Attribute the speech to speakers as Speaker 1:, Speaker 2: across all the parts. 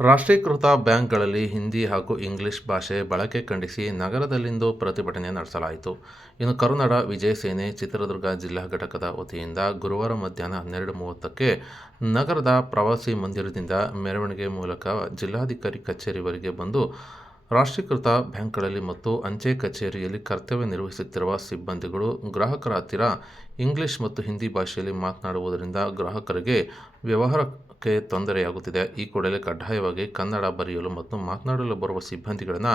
Speaker 1: ರಾಷ್ಟ್ರೀಕೃತ ಬ್ಯಾಂಕ್ಗಳಲ್ಲಿ ಹಿಂದಿ ಹಾಗೂ ಇಂಗ್ಲಿಷ್ ಭಾಷೆ ಬಳಕೆ ಖಂಡಿಸಿ ನಗರದಲ್ಲಿಂದು ಪ್ರತಿಭಟನೆ ನಡೆಸಲಾಯಿತು. ಇನ್ನು ಕರುನಾಡ ವಿಜಯ ಸೇನೆ ಚಿತ್ರದುರ್ಗ ಜಿಲ್ಲಾ ಘಟಕದ ವತಿಯಿಂದ ಗುರುವಾರ ಮಧ್ಯಾಹ್ನ ಹನ್ನೆರಡು ಮೂವತ್ತಕ್ಕೆ ನಗರದ ಪ್ರವಾಸಿ ಮಂದಿರದಿಂದ ಮೆರವಣಿಗೆ ಮೂಲಕ ಜಿಲ್ಲಾಧಿಕಾರಿ ಕಚೇರಿವರೆಗೆ ಬಂದು ರಾಷ್ಟ್ರೀಕೃತ ಬ್ಯಾಂಕ್ಗಳಲ್ಲಿ ಮತ್ತು ಅಂಚೆ ಕಚೇರಿಯಲ್ಲಿ ಕರ್ತವ್ಯ ನಿರ್ವಹಿಸುತ್ತಿರುವ ಸಿಬ್ಬಂದಿಗಳು, ಗ್ರಾಹಕರ ಹತ್ತಿರ ಇಂಗ್ಲಿಷ್ ಮತ್ತು ಹಿಂದಿ ಭಾಷೆಯಲ್ಲಿ ಮಾತನಾಡುವುದರಿಂದ ಗ್ರಾಹಕರಿಗೆ ವ್ಯವಹಾರಕ್ಕೆ ತೊಂದರೆಯಾಗುತ್ತಿದೆ. ಈ ಕೂಡಲೇ ಕಡ್ಡಾಯವಾಗಿ ಕನ್ನಡ ಬರೆಯಲು ಮತ್ತು ಮಾತನಾಡಲು ಬರುವ ಸಿಬ್ಬಂದಿಗಳನ್ನು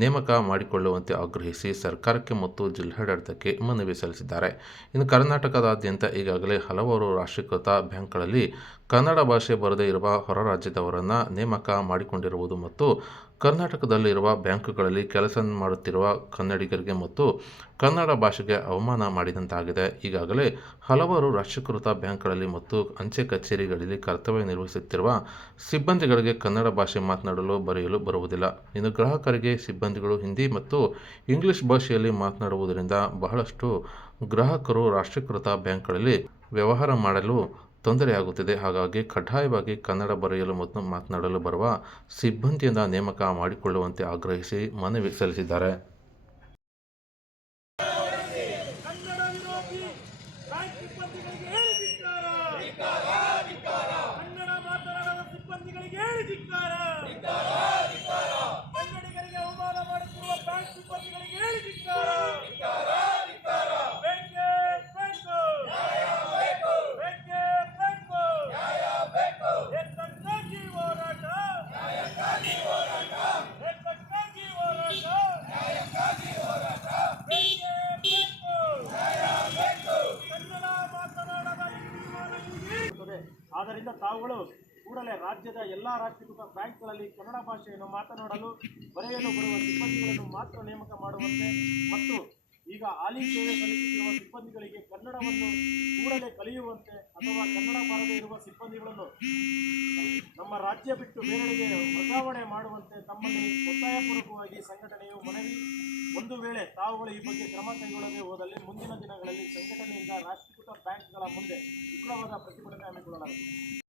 Speaker 1: ನೇಮಕ ಮಾಡಿಕೊಳ್ಳುವಂತೆ ಆಗ್ರಹಿಸಿ ಸರ್ಕಾರಕ್ಕೆ ಮತ್ತು ಜಿಲ್ಲಾಡಳಿತಕ್ಕೆ ಮನವಿ ಸಲ್ಲಿಸಿದ್ದಾರೆ. ಇನ್ನು ಕರ್ನಾಟಕದಾದ್ಯಂತ ಈಗಾಗಲೇ ಹಲವಾರು ರಾಷ್ಟ್ರೀಕೃತ ಬ್ಯಾಂಕ್ಗಳಲ್ಲಿ ಕನ್ನಡ ಭಾಷೆ ಬರದೇ ಇರುವ ಹೊರ ರಾಜ್ಯದವರನ್ನು ನೇಮಕ ಮಾಡಿಕೊಂಡಿರುವುದು ಮತ್ತು ಕರ್ನಾಟಕದಲ್ಲಿರುವ ಬ್ಯಾಂಕ್ಗಳಲ್ಲಿ ಕೆಲಸ ಮಾಡುತ್ತಿರುವ ಕನ್ನಡಿಗರಿಗೆ ಮತ್ತು ಕನ್ನಡ ಭಾಷೆಗೆ ಅವಮಾನ ಮಾಡಿದಂತಾಗಿದೆ. ಈಗಾಗಲೇ ಹಲವಾರು ರಾಷ್ಟ್ರೀಕೃತ ಬ್ಯಾಂಕ್ಗಳಲ್ಲಿ ಮತ್ತು ಅಂಚೆ ಕಚೇರಿಗಳಲ್ಲಿ ಕರ್ತವ್ಯ ನಿರ್ವಹಿಸುತ್ತಿರುವ ಸಿಬ್ಬಂದಿಗಳಿಗೆ ಕನ್ನಡ ಭಾಷೆ ಮಾತನಾಡಲು ಬರೆಯಲು ಬರುವುದಿಲ್ಲ. ಇನ್ನು ಗ್ರಾಹಕರಿಗೆ ಸಿಬ್ಬಂದಿಗಳು ಹಿಂದಿ ಮತ್ತು ಇಂಗ್ಲಿಷ್ ಭಾಷೆಯಲ್ಲಿ ಮಾತನಾಡುವುದರಿಂದ ಬಹಳಷ್ಟು ಗ್ರಾಹಕರು ರಾಷ್ಟ್ರೀಕೃತ ಬ್ಯಾಂಕ್ಗಳಲ್ಲಿ ವ್ಯವಹಾರ ಮಾಡಲು ತೊಂದರೆಯಾಗುತ್ತಿದೆ. ಹಾಗಾಗಿ ಕಡ್ಡಾಯವಾಗಿ ಕನ್ನಡ ಬರೆಯಲು ಮತ್ತು ಮಾತನಾಡಲು ಬರುವ ಸಿಬ್ಬಂದಿಯಿಂದ ನೇಮಕ ಮಾಡಿಕೊಳ್ಳುವಂತೆ ಆಗ್ರಹಿಸಿ ಮನವಿ ಸಲ್ಲಿಸಿದ್ದಾರೆ.
Speaker 2: ಕನ್ನಡ ಆದ್ದರಿಂದ ತಾವುಗಳು ಕೂಡಲೇ ರಾಜ್ಯದ ಎಲ್ಲಾ ರಾಷ್ಟ್ರೀಕೃತ ಬ್ಯಾಂಕ್ಗಳಲ್ಲಿ ಕನ್ನಡ ಭಾಷೆಯನ್ನು ಮಾತನಾಡಲು ಬರೆಯಲು ಬರುವ ಸಿಬ್ಬಂದಿಗಳನ್ನು ಮಾತ್ರ ನೇಮಕ ಮಾಡುವಂತೆ ಮತ್ತು ಈಗ ಹಾಲಿ ಸೇವೆ ಸಲ್ಲಿಸುತ್ತಿರುವ ಸಿಬ್ಬಂದಿಗಳಿಗೆ ಕನ್ನಡವನ್ನು ಕೂಡಲೇ ಕಲಿಯುವಂತೆ ಅಥವಾ ಕನ್ನಡ ಬಾರದೇ ಇರುವ ಸಿಬ್ಬಂದಿಗಳನ್ನು ನಮ್ಮ ರಾಜ್ಯ ಬಿಟ್ಟು ಬೇರೆಡೆಗೆ ವರ್ಗಾವಣೆ ಮಾಡುವಂತೆ ತಮ್ಮಲ್ಲಿ ಒತ್ತಾಯಪೂರ್ವಕವಾಗಿ ಸಂಘಟನೆಯು ಮನವಿ ಒಂದು ವೇಳೆ ತಾವುಗಳು ಈ ಬಗ್ಗೆ ಕ್ರಮ ಕೈಗೊಳ್ಳದೆ ಹೋದಲ್ಲಿ ಮುಂದಿನ ದಿನಗಳಲ್ಲಿ ಸಂಘಟನೆಯಿಂದ ರಾಷ್ಟ್ರೀಕೃತ ಬ್ಯಾಂಕ್ಗಳ ಮುಂದೆ ಉಗ್ರವಾದ ಪ್ರತಿಭಟನೆ ಹಮ್ಮಿಕೊಳ್ಳಲಾಗುತ್ತದೆ